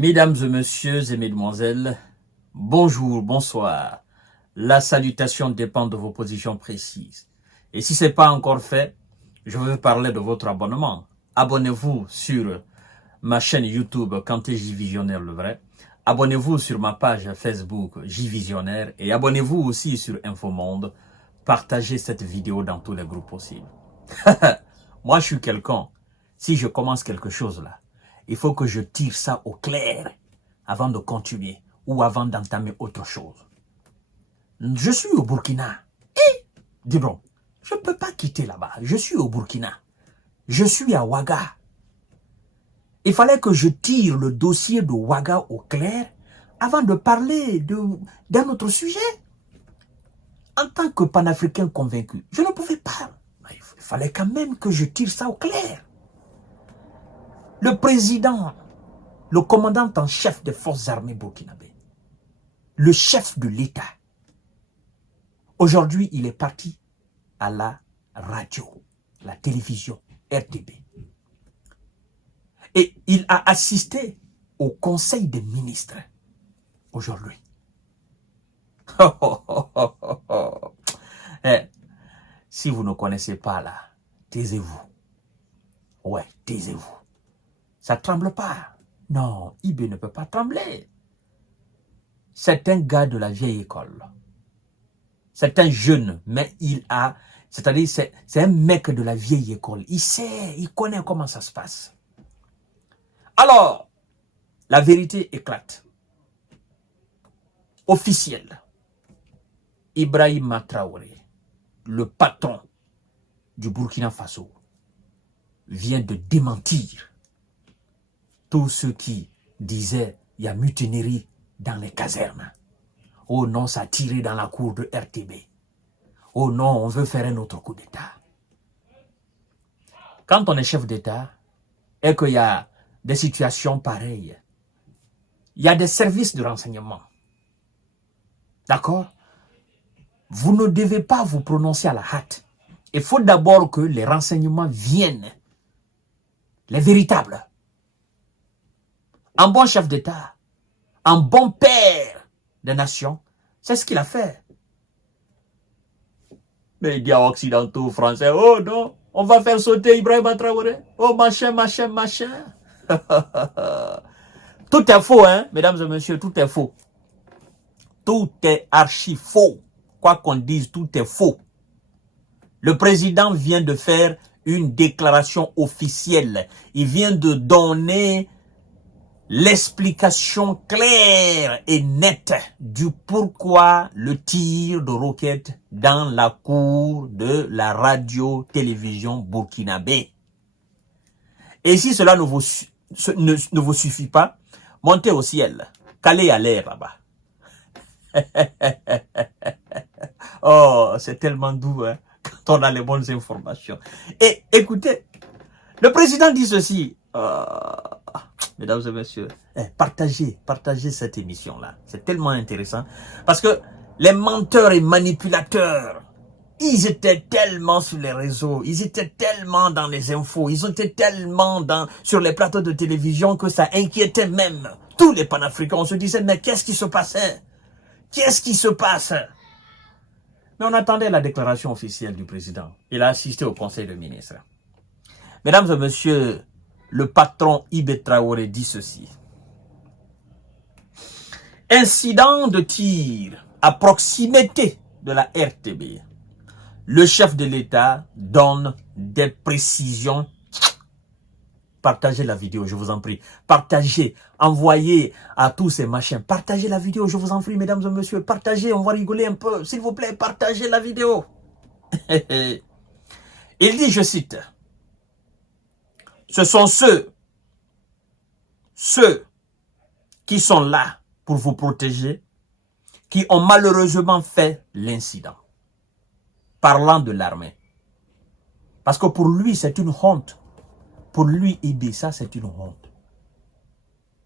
Mesdames et messieurs et mesdemoiselles, bonjour, bonsoir. La salutation dépend de vos positions précises. Et si ce n'est pas encore fait, je veux parler de votre abonnement. Abonnez-vous sur ma chaîne YouTube Kanté J Visionnaire le vrai. Abonnez-vous sur ma page Facebook J Visionnaire et abonnez-vous aussi sur Infomonde. Partagez cette vidéo dans tous les groupes possibles. Moi, je suis quelqu'un. Si je commence quelque chose là, il faut que je tire ça au clair avant de continuer ou avant d'entamer autre chose. Je suis au Burkina. Dis donc, je ne peux pas quitter là-bas. Je suis au Burkina. Je suis à Ouaga. Il fallait que je tire le dossier de Ouaga au clair avant de parler d'un autre sujet. En tant que panafricain convaincu, je ne pouvais pas. Il fallait quand même que je tire ça au clair. Le président, le commandant en chef des forces armées burkinabées, le chef de l'État, aujourd'hui, il est parti à la radio, la télévision, RTB. Et il a assisté au Conseil des ministres aujourd'hui. Si vous ne connaissez pas là, taisez-vous. Ouais, taisez-vous. Ça ne tremble pas. Non, Ibé ne peut pas trembler. C'est un gars de la vieille école. C'est un jeune, mais il a... C'est-à-dire, c'est un mec de la vieille école. Il sait, il connaît comment ça se passe. Alors, la vérité éclate. Officiel. Ibrahima Traoré, le patron du Burkina Faso, vient de démentir tous ceux qui disaient il y a mutinerie dans les casernes. Oh non, ça a tiré dans la cour de RTB. Oh non, on veut faire un autre coup d'État. Quand on est chef d'État et qu'il y a des situations pareilles, il y a des services de renseignement. D'accord? Vous ne devez pas vous prononcer à la hâte. Il faut d'abord que les renseignements viennent. Les véritables. Un bon chef d'État, un bon père de nation, c'est ce qu'il a fait. Médias occidentaux, français, oh non, on va faire sauter Ibrahima Traoré. Oh machin, machin, machin. Tout est faux, hein, mesdames et messieurs, tout est faux. Tout est archi faux. Quoi qu'on dise, tout est faux. Le président vient de faire une déclaration officielle. Il vient de donner l'explication claire et nette du pourquoi le tir de roquette dans la cour de la radio-télévision burkinabé. Et si cela ne vous suffit pas, montez au ciel, calez à l'air là-bas. Oh, c'est tellement doux hein, quand on a les bonnes informations. Et écoutez, le président dit ceci. Mesdames et messieurs, partagez cette émission-là. C'est tellement intéressant. Parce que les menteurs et manipulateurs, ils étaient tellement sur les réseaux, ils étaient tellement dans les infos, ils étaient tellement sur les plateaux de télévision que ça inquiétait même tous les panafricains. On se disait, mais qu'est-ce qui se passait? Qu'est-ce qui se passe? Mais on attendait la déclaration officielle du président. Il a assisté au Conseil des ministres. Mesdames et messieurs, le patron Ibé Traoré dit ceci. Incident de tir à proximité de la RTB. Le chef de l'État donne des précisions. Partagez la vidéo, je vous en prie. Partagez, envoyez à tous ces machins. Partagez la vidéo, je vous en prie, mesdames et messieurs. Partagez, on va rigoler un peu. S'il vous plaît, partagez la vidéo. Il dit, je cite, ce sont ceux qui sont là pour vous protéger, qui ont malheureusement fait l'incident. Parlant de l'armée. Parce que pour lui, c'est une honte. Pour lui, Ibé, ça c'est une honte.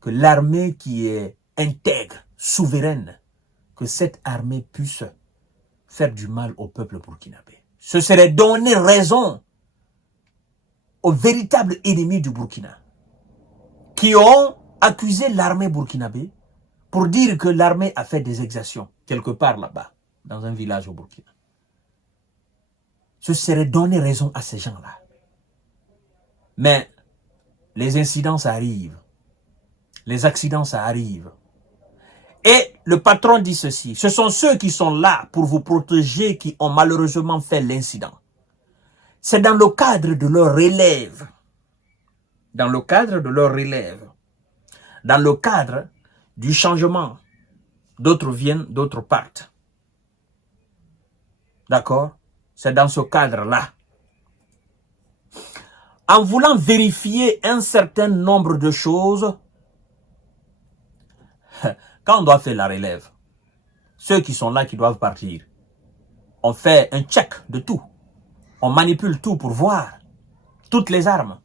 Que l'armée qui est intègre, souveraine, que cette armée puisse faire du mal au peuple burkinabé. Ce serait donner raison aux véritables ennemis du Burkina, qui ont accuser l'armée burkinabé pour dire que l'armée a fait des exactions quelque part là-bas, dans un village au Burkina. Ce serait donner raison à ces gens-là. Mais les incidents, ça arrive. Les accidents, ça arrive. Et le patron dit ceci, ce sont ceux qui sont là pour vous protéger qui ont malheureusement fait l'incident. C'est dans le cadre de leur relève. Dans le cadre de leur relève. Dans le cadre du changement. D'autres viennent, d'autres partent. D'accord? C'est dans ce cadre-là. En voulant vérifier un certain nombre de choses, quand on doit faire la relève, ceux qui sont là qui doivent partir, on fait un check de tout. On manipule tout pour voir toutes les armes.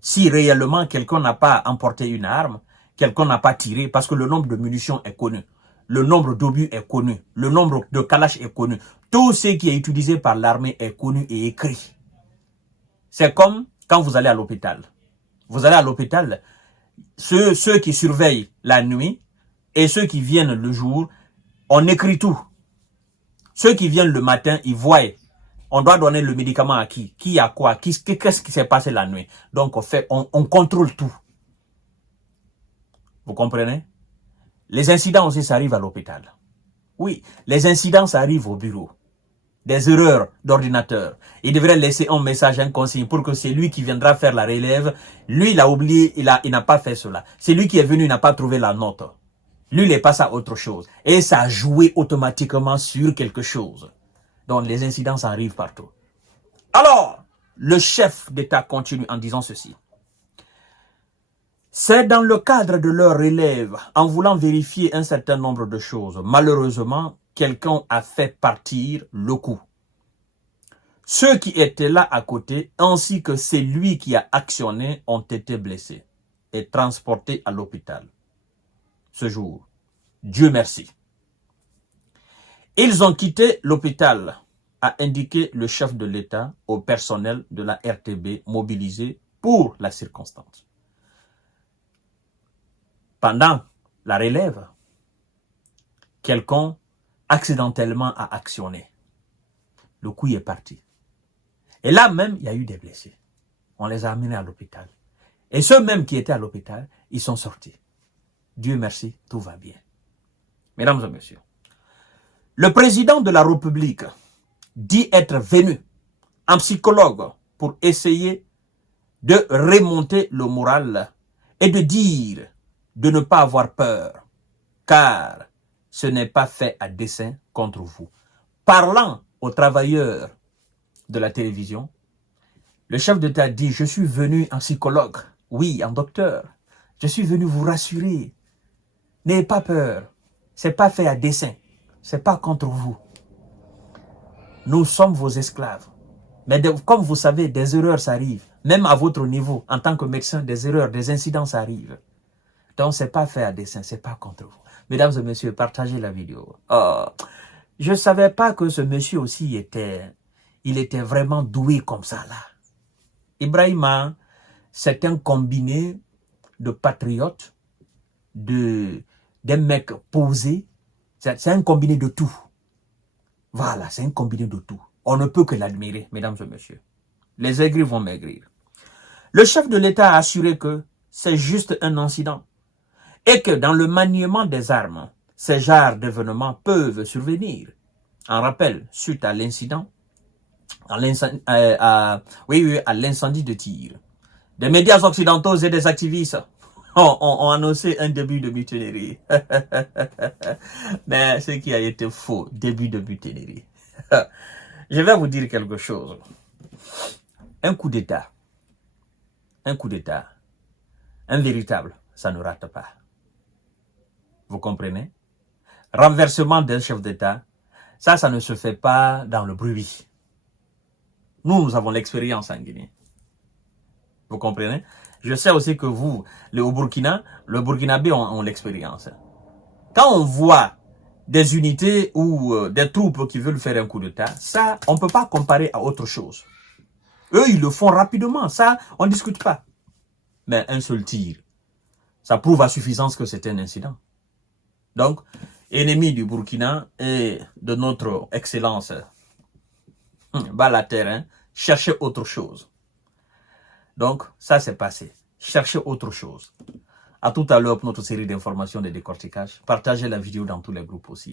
Si réellement quelqu'un n'a pas emporté une arme, quelqu'un n'a pas tiré, parce que le nombre de munitions est connu, le nombre d'obus est connu, le nombre de kalash est connu, tout ce qui est utilisé par l'armée est connu et écrit. C'est comme quand vous allez à l'hôpital. Vous allez à l'hôpital, ceux qui surveillent la nuit et ceux qui viennent le jour, on écrit tout. Ceux qui viennent le matin, ils voient. On doit donner le médicament à qui a quoi, qu'est-ce qui s'est passé la nuit. Donc on contrôle tout. Vous comprenez? Les incidents aussi, ça arrive à l'hôpital. Oui, les incidents, ça arrive au bureau. Des erreurs d'ordinateur. Il devrait laisser un message, un consigne pour que c'est lui qui viendra faire la relève. Lui, il a oublié, il n'a pas fait cela. C'est lui qui est venu, il n'a pas trouvé la note. Lui, il est passé à autre chose. Et ça a joué automatiquement sur quelque chose. Donc, les incidents, ça arrive partout. Alors, le chef d'État continue en disant ceci. C'est dans le cadre de leur relève, en voulant vérifier un certain nombre de choses. Malheureusement, quelqu'un a fait partir le coup. Ceux qui étaient là à côté, ainsi que celui qui a actionné, ont été blessés et transportés à l'hôpital. Ce jour, Dieu merci. Ils ont quitté l'hôpital, a indiqué le chef de l'État au personnel de la RTB mobilisé pour la circonstance. Pendant la relève, quelqu'un accidentellement a actionné. Le coup est parti. Et là même, il y a eu des blessés. On les a amenés à l'hôpital. Et ceux même qui étaient à l'hôpital, ils sont sortis. Dieu merci, tout va bien. Mesdames et messieurs, le président de la République dit être venu en psychologue pour essayer de remonter le moral et de dire de ne pas avoir peur, car ce n'est pas fait à dessein contre vous. Parlant aux travailleurs de la télévision, le chef d'État dit, je suis venu en psychologue, oui, en docteur, je suis venu vous rassurer, n'ayez pas peur, c'est pas fait à dessein, c'est pas contre vous. Nous sommes vos esclaves. Mais comme vous savez, des erreurs, ça arrive. Même à votre niveau, en tant que médecin, des erreurs, des incidents, ça arrive. Donc, c'est pas fait à dessein, c'est pas contre vous. Mesdames et messieurs, partagez la vidéo. Oh, je ne savais pas que ce monsieur aussi il était vraiment doué comme ça, là. Ibrahima, c'est un combiné de patriotes, d'un mec posé. C'est un combiné de tout. Voilà, c'est un combiné de tout. On ne peut que l'admirer, mesdames et messieurs. Les aigris vont maigrir. Le chef de l'État a assuré que c'est juste un incident et que dans le maniement des armes, ces genres d'événements peuvent survenir. En rappel, suite à l'incident, à l'incendie de tir, des médias occidentaux et des activistes ont annoncé un début de mutinerie. Mais ce qui a été faux, début de mutinerie. Je vais vous dire quelque chose. Un coup d'État, un véritable, ça ne rate pas. Vous comprenez? Renversement d'un chef d'État, ça ne se fait pas dans le bruit. Nous avons l'expérience en Guinée. Vous comprenez? Je sais aussi que vous, au Burkina, le Burkinabé ont l'expérience. Quand on voit des unités ou des troupes qui veulent faire un coup d'État, ça, on ne peut pas comparer à autre chose. Eux, ils le font rapidement. Ça, on ne discute pas. Mais un seul tir, Ça prouve à suffisance que c'était un incident. Donc, ennemi du Burkina et de notre excellence Balater, hein, cherchez autre chose. Donc, ça c'est passé. Cherchez autre chose. À tout à l'heure pour notre série d'informations de décortiquage. Partagez la vidéo dans tous les groupes aussi.